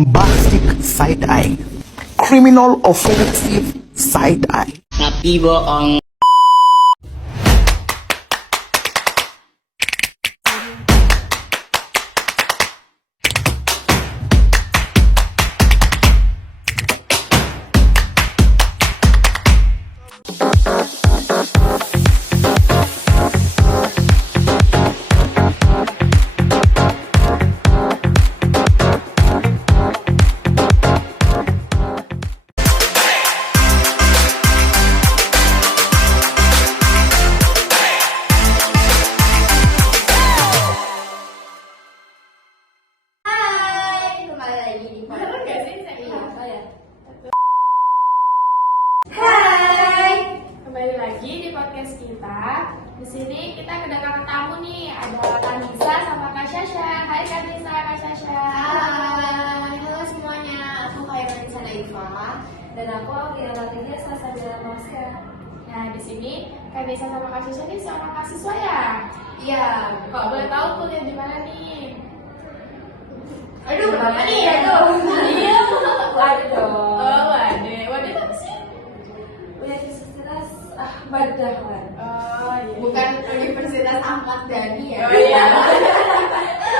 bombastic side-eye, criminal offensive side-eye. Tapi bohong. Kembali lagi di podcast kita. Di sini kita kedatangan tamu nih, ada Kak Nisa sama Kak Syasha. Hai Kak Nisa, Kak Syasha. Hai, halo semuanya. Aku Khairul Naifa. Dan aku Aulia Latinia Sasabila Maska. Nah, di sini Kak Nisa sama Kak Syasha ini seorang mahasiswa ya? Iya. Kok boleh tahu kuliah di mana nih? Aduh, berapa nih? Aduh. Iya. Waduh. Oh, Wadah. Wadah apa sih? Universitas Ahmad Dahlan. Oh, iya. Bukan Universitas Ahmad Dhani ya. Oh, iya.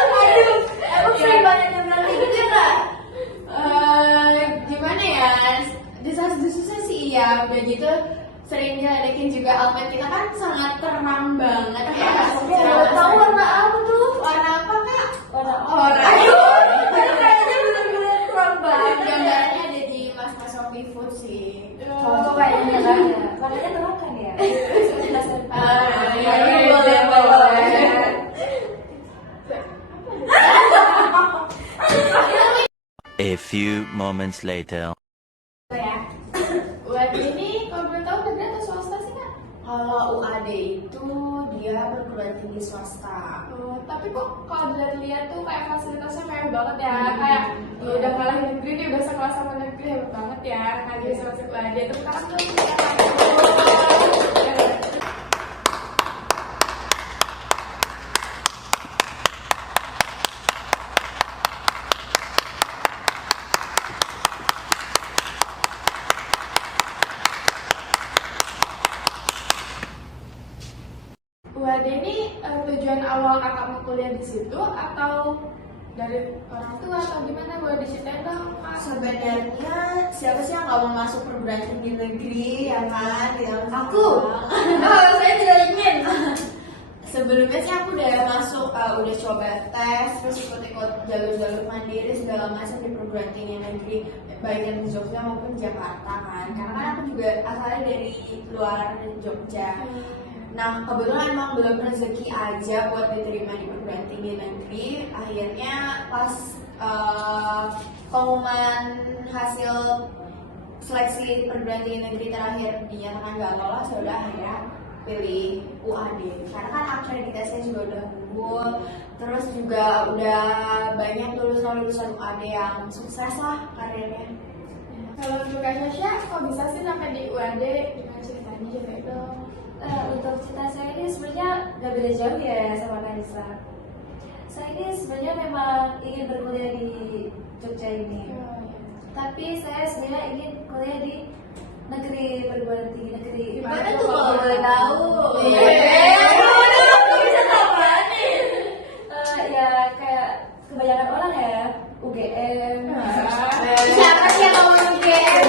Aduh, emang Iya. sering banget yang bilang kayak gitu ya, Kak? Gimana ya? Desas-desusnya sih iya, udah gitu sering diledekin juga outfit kita kan sangat terang banget ya. Udah tahu warna apa tuh? Warna apa Kak? Warna Oranye. Aduh, kayaknya bener-bener kurang banget. Gambarnya ada di Mas Shopee Food sih. Cocok kayaknya kan ya. Warnanya terang kan ya? Boleh. A few moments later. Buat ini kalau boleh tahu negeri atau swasta sih Kak? Kalau UAD itu dia perguruan tinggi swasta. Oh, tapi kok kalau dilihat tuh kayak fasilitasnya mewah banget ya, kayak ya udah ngalahin negeri nih, udah sekelas sama negeri, hebat banget ya, kan bisa masuk UAD. Terus sekarang tuh ya, UAD ini tujuan awal kakak mau kuliah di situ atau dari orang tua atau gimana? Boleh diceritain dong Kak? Sebenarnya siapa sih yang nggak mau masuk perguruan tinggi negeri ya kan? Di dalam Aku. Saya tidak ingin. Sebelumnya sih aku udah masuk, udah coba tes, terus ikut-ikut jalur-jalur mandiri segala macam di perguruan tinggi negeri, baik yang di Jogja maupun Jakarta kan. Karena kan aku juga asalnya dari luar Jogja. Nah, kebetulan emang belum rezeki aja buat diterima di perguruan tinggi negeri. Akhirnya pas pengumuman hasil seleksi perguruan tinggi negeri terakhir dinyatakan gak lolos, ya udah akhirnya pilih UAD. Karena kan akreditasinya juga udah unggul, terus juga udah banyak lulusan UAD yang sukses lah karirnya. Kalau untuk Kak Syasha, kok bisa sih sampai di UAD? Gimana ceritanya juga dong? Untuk cita saya ini sebenarnya nggak beda jauh ya sama Kanisa. Saya ini sebenarnya memang ingin berkuliah di Jogja ini, tapi saya sebenarnya ingin kuliah di negeri, perguruan tinggi negeri. Gimana tuh kalau boleh tahu? Bisa apa nih? Ya kayak kebanyakan orang ya, UGM, Siapa sih yang ngomong UGM?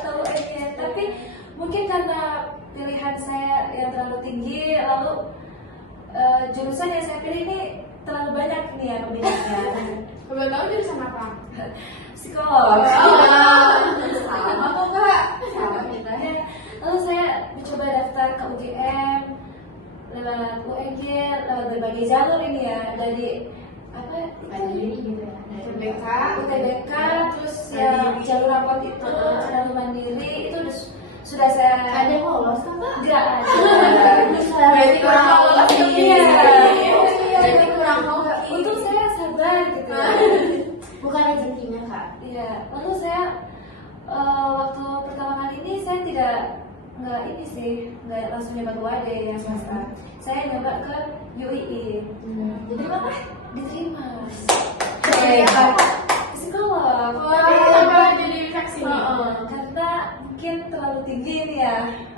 atau UNY. Tapi mungkin karena pilihan saya yang terlalu tinggi, lalu jurusan yang saya pilih ini terlalu banyak nih ya peminatnya. Boleh tahu jurusan apa? Psikolog. Sama kok Kak. Sama kita ya. Lalu saya mencoba daftar ke UGM lewat UNJ, lewat berbagai jalur ini ya, dari apa itu? UTBK. UTBK, terus ya jalur rapot itu, jalur mandiri itu sudah saya Ada yang lolos kan Kak? nggak ada. Berarti kurang lolos dong. Iya. Berarti kurang lolos. Untung saya sabar gitu. Bukan rezekinya Kak. Iya. Lalu saya waktu pertama kali ini saya nggak ini sih, nggak langsung nyoba ke UAD yang swasta. Saya nyoba ke UII. Jadi apa? Diterima. Iya. Psikolog.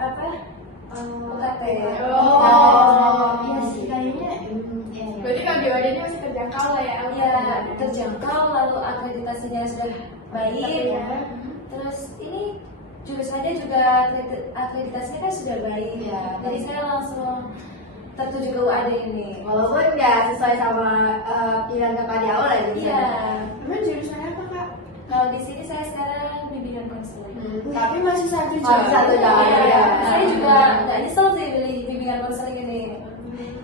apa UKT. Iya sih kayaknya. Berarti kalau DOD ini masih terjangkau lah ya? Ya terjangkau, lalu akreditasinya sudah baik. Ya. Terus ini jurusannya juga akreditasinya kan sudah baik. Iya, Jadi baik. saya langsung tertuju ke UAD ini. Walaupun nggak sesuai sama pilihan kakak di awal ya. Iya. Emang jurusannya apa kak? Kalau di sini saya sekarang bimbingan konseling. Tapi masih satu Masih satu jalan. Iya, saya juga nggak nyesel sih pilih bimbingan konseling ini.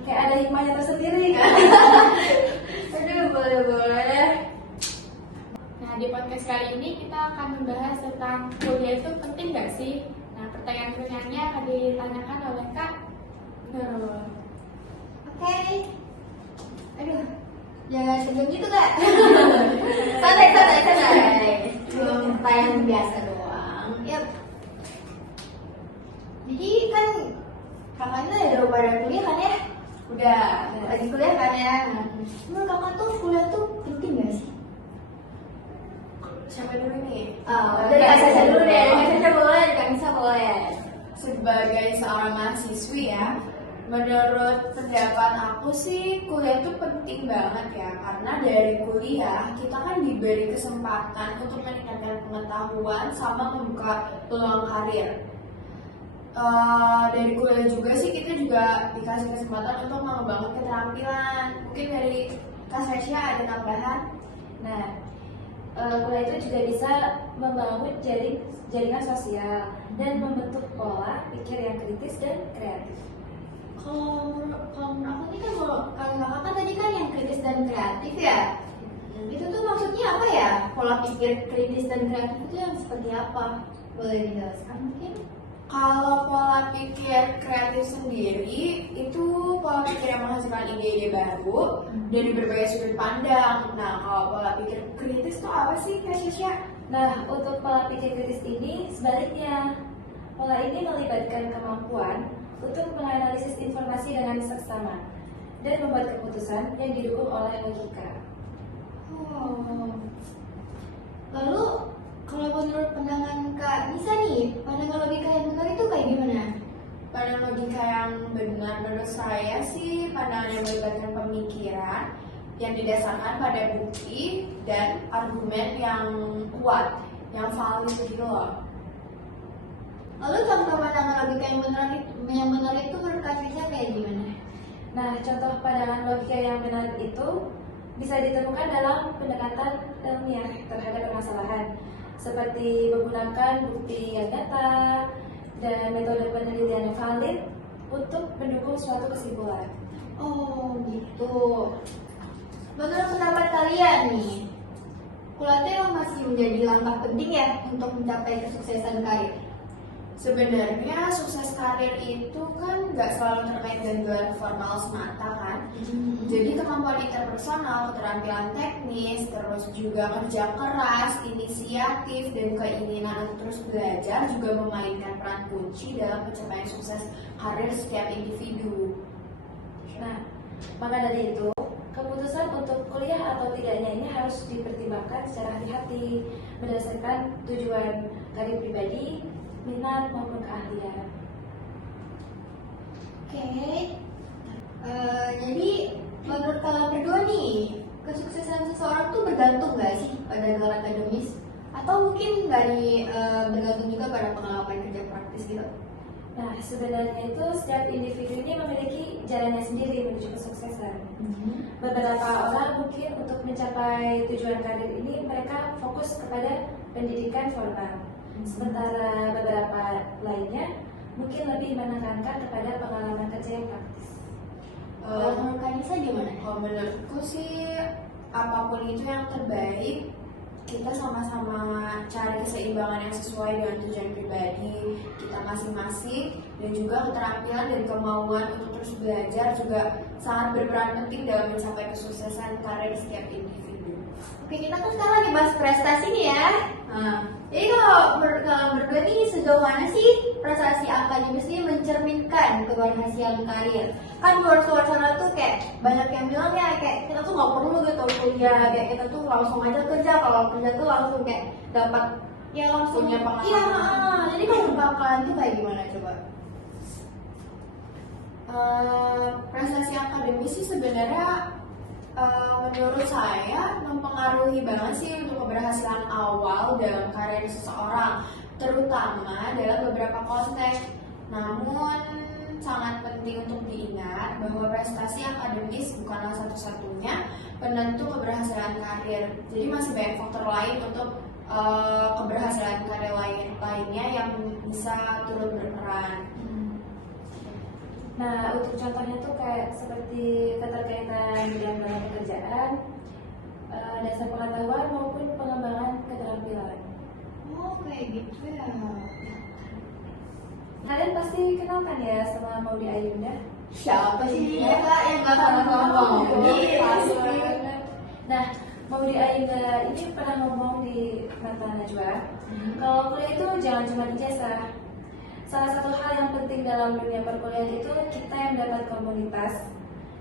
Kayak ada hikmahnya tersendiri. Aduh, boleh. Nah, di podcast kali ini kita akan membahas tentang kuliah itu penting nggak sih? Nah, pertanyaan-pertanyaannya akan ditanyakan oleh Kak Nurul. Oke. Aduh, jangan senyum gitu kak. santai. Cuma pertanyaan biasa doang. Yap. Jadi kan kakaknya udah pada kuliah kan ya? Udah lagi kuliah kan ya? Menurut kakak tuh kuliah tuh penting gak sih? Siapa dulu nih? Dari Kak Sasha dulu deh. Kak Sasha boleh, Kak Nisa boleh. Sebagai seorang mahasiswi ya, menurut pendapat aku sih kuliah itu penting banget ya, karena dari kuliah kita kan diberi kesempatan untuk meningkatkan pengetahuan sama membuka peluang karir. Dari kuliah juga sih kita juga dikasih kesempatan untuk mengembangkan keterampilan. Mungkin dari Kak Sasha ada tambahan? Nah, kuliah itu juga bisa membangun jaringan sosial dan membentuk pola pikir yang kritis dan kreatif. Kalau menurut aku ini kan kalau kakak kan tadi kan yang kritis dan kreatif ya. Itu tuh maksudnya apa ya? Pola pikir kritis dan kreatif itu yang seperti apa? Boleh dijelaskan mungkin? Kalau pola pikir kreatif sendiri itu pola pikir yang menghasilkan ide-ide baru dari berbagai sudut pandang. Nah, kalau pola pikir kritis itu apa sih, Kak Sasha? Nah, untuk pola pikir kritis ini sebaliknya. Pola ini melibatkan kemampuan untuk menganalisis informasi dengan seksama dan membuat keputusan yang didukung oleh logika. Lalu kalau menurut pandangan Kak Nisa nih, pandangan logika yang benar itu kayak gimana? Pandangan logika yang benar menurut saya sih pandangan yang melibatkan pemikiran yang didasarkan pada bukti dan argumen yang kuat, yang valid gitu loh. Lalu contoh pandangan logika yang benar itu menurut Kak Nisa kayak gimana? Nah, contoh pandangan logika yang benar itu bisa ditemukan dalam pendekatan ilmiah terhadap permasalahan, seperti menggunakan bukti yang nyata dan metode penelitian yang valid untuk mendukung suatu kesimpulan. Oh gitu. Menurut pendapat kalian nih, kuliah itu emang masih menjadi langkah penting ya untuk mencapai kesuksesan karir? Sebenarnya sukses karir itu kan nggak selalu terkait dengan gelar formal semata kan. Jadi kemampuan interpersonal, keterampilan teknis, terus juga kerja keras, inisiatif, dan keinginan untuk terus belajar juga memainkan peran kunci dalam pencapaian sukses karir setiap individu. Nah, maka dari itu, keputusan untuk kuliah atau tidaknya ini harus dipertimbangkan secara hati-hati berdasarkan tujuan karir pribadi, minat maupun keahlian. Oke. Jadi menurut kalian berdua nih, kesuksesan seseorang tuh bergantung nggak sih pada gelar akademis? Atau mungkin dari bergantung juga pada pengalaman kerja praktis gitu? Nah, sebenarnya itu setiap individu ini memiliki jalannya sendiri menuju kesuksesan. Beberapa orang mungkin untuk mencapai tujuan karir ini mereka fokus kepada pendidikan formal. Sementara beberapa lainnya mungkin lebih menekankan kepada pengalaman kerja yang praktis. Kalau menurut Kak Nisa gimana? Kalau menurutku sih apapun itu yang terbaik, kita sama-sama cari keseimbangan yang sesuai dengan tujuan pribadi kita masing-masing, dan juga keterampilan dan kemauan untuk terus belajar juga sangat berperan penting dalam mencapai kesuksesan karir setiap individu. Oke, kita kan sekarang lagi bahas prestasi nih ya. Jadi kalau menurut kalian berdua nih, sejauh mana sih prestasi akademis ini mencerminkan keberhasilan karir? Kan luar sana tuh kayak banyak yang bilang ya kayak kita tuh nggak perlu gitu kuliah, kayak kita tuh langsung aja kerja, kalau kerja tuh langsung kayak dapat ya langsung punya pengalaman. iya, jadi kalau bakalan tuh kayak gimana coba? Prestasi akademis sih sebenarnya menurut saya mempengaruhi banget sih untuk keberhasilan awal dalam karir seseorang, terutama dalam beberapa konteks. Namun sangat penting untuk diingat bahwa prestasi akademis bukanlah satu-satunya penentu keberhasilan karir. Jadi masih banyak faktor lain untuk keberhasilan karir lainnya yang bisa turut berperan. Nah, untuk contohnya tuh kayak seperti keterkaitan bidang dalam pekerjaan, dasar pengetahuan maupun pengembangan keterampilan. Oh kayak gitu ya. Kalian pasti kenal kan ya sama Maudy Ayunda? Siapa sih dia kak yang gak sama-sama Maudy? Nah, Maudy Ayunda ini pernah ngomong di Mata Najwa, kalau kuliah itu jangan cuma ijazah. Salah satu hal yang penting dalam dunia perkuliahan itu kita yang mendapat komunitas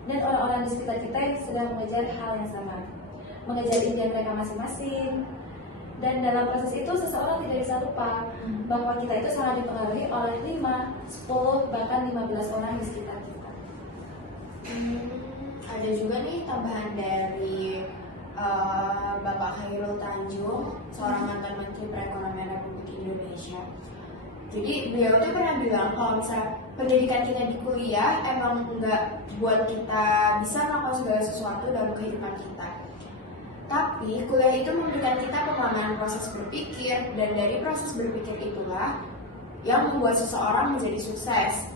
dan orang-orang di sekitar kita yang sedang mengejar hal yang sama, mengejar impian mereka masing-masing. Dan dalam proses itu seseorang tidak bisa lupa bahwa kita itu sangat dipengaruhi oleh 5, 10, bahkan 15 orang di sekitar kita. Ada juga nih tambahan dari Bapak Khairul Tanjung, seorang mantan Menteri Perekonomian Republik Indonesia. Jadi beliau tuh pernah bilang kalau misalnya pendidikan kita di kuliah emang nggak buat kita bisa melakukan segala sesuatu dalam kehidupan kita. Tapi kuliah itu memberikan kita pemahaman proses berpikir, dan dari proses berpikir itulah yang membuat seseorang menjadi sukses.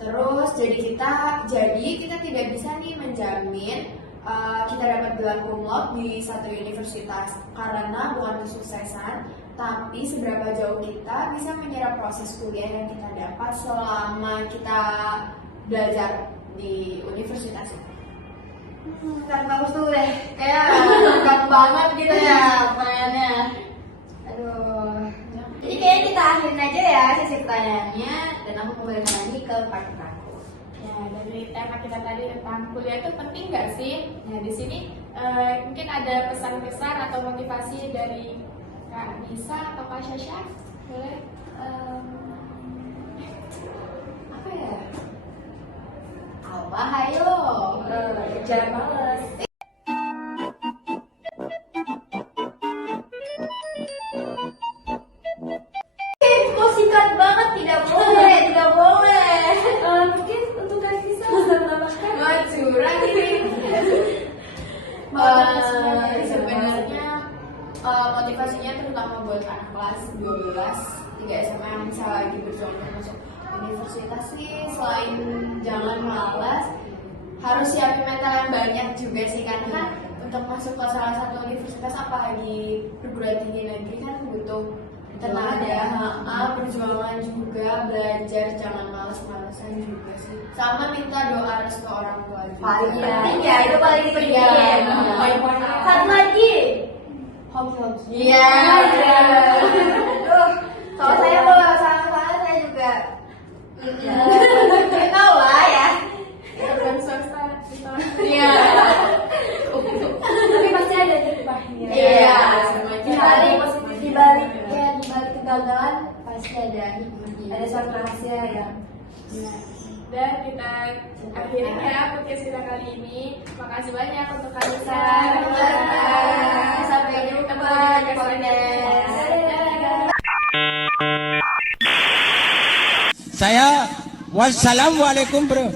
Terus jadi kita tidak bisa nih menjamin kita dapat gelar cum laude di satu universitas karena bukan kesuksesan, tapi seberapa jauh kita bisa menyerap proses kuliah yang kita dapat selama kita belajar di universitas itu. Kan bagus tuh deh, kayak lengkap banget gitu ya pertanyaannya. Aduh. Jadi kayaknya kita akhirin aja ya sesi pertanyaannya, dan aku kembalikan lagi ke partner aku. Ya, dari tema kita tadi tentang kuliah itu penting nggak sih? Nah, di sini mungkin ada pesan-pesan atau motivasi dari Kak Nisa atau Kak Syasha? Boleh? Apa ya? Apa? Hayo. Jangan males. Kok singkat banget? Tidak boleh, tidak boleh. Mungkin untuk Kak Nisa bisa menambahkan. Curang ini. Semuanya. Sebenarnya motivasinya terutama buat anak kelas 12, 3 SMA yang bisa lagi berjuang untuk masuk universitas sih, selain jangan malas, harus siapin mental yang banyak juga sih, karena kan untuk masuk ke salah satu universitas apalagi perguruan tinggi negeri kan butuh tenaga, perjuangan juga, belajar, jangan malas-malasan juga sih, sama minta doa restu orang tua juga. Paling penting ya, itu paling penting. Iya. Satu lagi. Hoax. Iya. Aduh, kalau saya mau salah saya juga tahu lah ya. Dan swasta. Iya. Tapi pasti ada hikmahnya. Iya. Di balik kegagalan pasti ada hikmahnya. Ada suatu rahasia yang Dan kita akhirin ya podcast kita kali ini. Makasih banyak untuk Kak Nisa. Sampai jumpa di podcast. Saya wassalamualaikum bro.